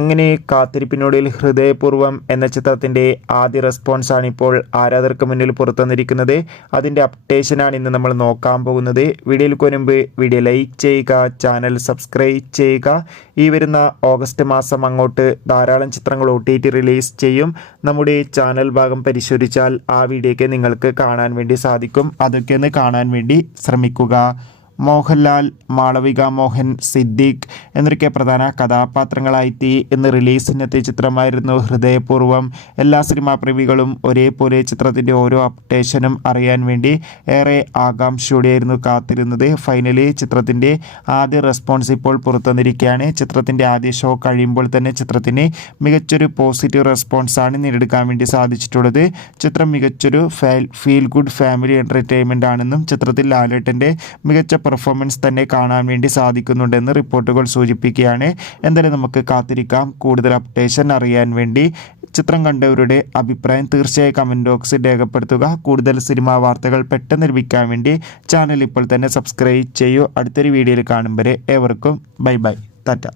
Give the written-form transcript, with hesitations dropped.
അങ്ങനെ കാത്തിരിപ്പിനൊടുവിൽ ഹൃദയപൂർവ്വം എന്ന ചിത്രത്തിൻ്റെ ആദ്യ റെസ്പോൺസാണ് ഇപ്പോൾ ആരാധകർക്ക് മുന്നിൽ പുറത്തുവന്നിരിക്കുന്നത്. അതിൻ്റെ അപ്ഡേഷനാണ് ഇന്ന് നമ്മൾ നോക്കാൻ പോകുന്നത്. വീഡിയോയിൽ മുൻപ് വീഡിയോ ലൈക്ക് ചെയ്യുക, ചാനൽ സബ്സ്ക്രൈബ് ചെയ്യുക. ഈ വരുന്ന ഓഗസ്റ്റ് മാസം അങ്ങോട്ട് ധാരാളം ചിത്രങ്ങൾ OTT റിലീസ് ചെയ്യും. നമ്മുടെ ചാനൽ ഭാഗം പരിശോധിച്ചാൽ ആ വീഡിയോയ്ക്ക് നിങ്ങൾക്ക് കാണാൻ വേണ്ടി സാധിക്കും. അതൊക്കെ ഒന്ന് കാണാൻ വേണ്ടി ശ്രമിക്കുക. മോഹൻലാൽ, മാളവിക മോഹൻ, സിദ്ദീഖ് എന്നൊക്കെ പ്രധാന കഥാപാത്രങ്ങളായി ഇന്ന് റിലീസിനെത്തിയ ചിത്രമായിരുന്നു ഹൃദയപൂർവ്വം. എല്ലാ സിനിമാ പ്രേമികളും ഒരേപോലെ ചിത്രത്തിൻ്റെ ഓരോ അപ്ഡേഷനും അറിയാൻ വേണ്ടി ഏറെ ആകാംക്ഷയോടെയായിരുന്നു കാത്തിരുന്നത്. ഫൈനലി ചിത്രത്തിൻ്റെ ആദ്യ റെസ്പോൺസ് ഇപ്പോൾ പുറത്തുവന്നിരിക്കുകയാണ്. ചിത്രത്തിൻ്റെ ആദ്യ ഷോ കഴിയുമ്പോൾ തന്നെ ചിത്രത്തിന് മികച്ചൊരു പോസിറ്റീവ് റെസ്പോൺസാണ് നേടിയെടുക്കാൻ വേണ്ടി സാധിച്ചിട്ടുള്ളത്. ചിത്രം മികച്ചൊരു ഫീൽ ഗുഡ് ഫാമിലി എൻ്റർടൈൻമെൻ്റ് ആണെന്നും ചിത്രത്തിൽ ലാലേട്ടൻ്റെ മികച്ച പെർഫോമൻസ് തന്നെ കാണാൻ വേണ്ടി സാധിക്കുന്നുണ്ടെന്ന് റിപ്പോർട്ടുകൾ സൂചിപ്പിക്കുകയാണ്. എന്തായാലും നമുക്ക് കാത്തിരിക്കാം കൂടുതൽ അപ്ഡേഷൻ അറിയാൻ വേണ്ടി. ചിത്രം കണ്ടവരുടെ അഭിപ്രായം തീർച്ചയായും കമൻറ്റ് ബോക്സിൽ രേഖപ്പെടുത്തുക. കൂടുതൽ സിനിമാ വാർത്തകൾ പെട്ടെന്ന് ലഭിക്കാൻ വേണ്ടി ചാനൽ ഇപ്പോൾ തന്നെ സബ്സ്ക്രൈബ് ചെയ്യൂ. അടുത്തൊരു വീഡിയോയിൽ കാണും വരെ ഏവർക്കും ബൈ ബൈ, ടാറ്റ.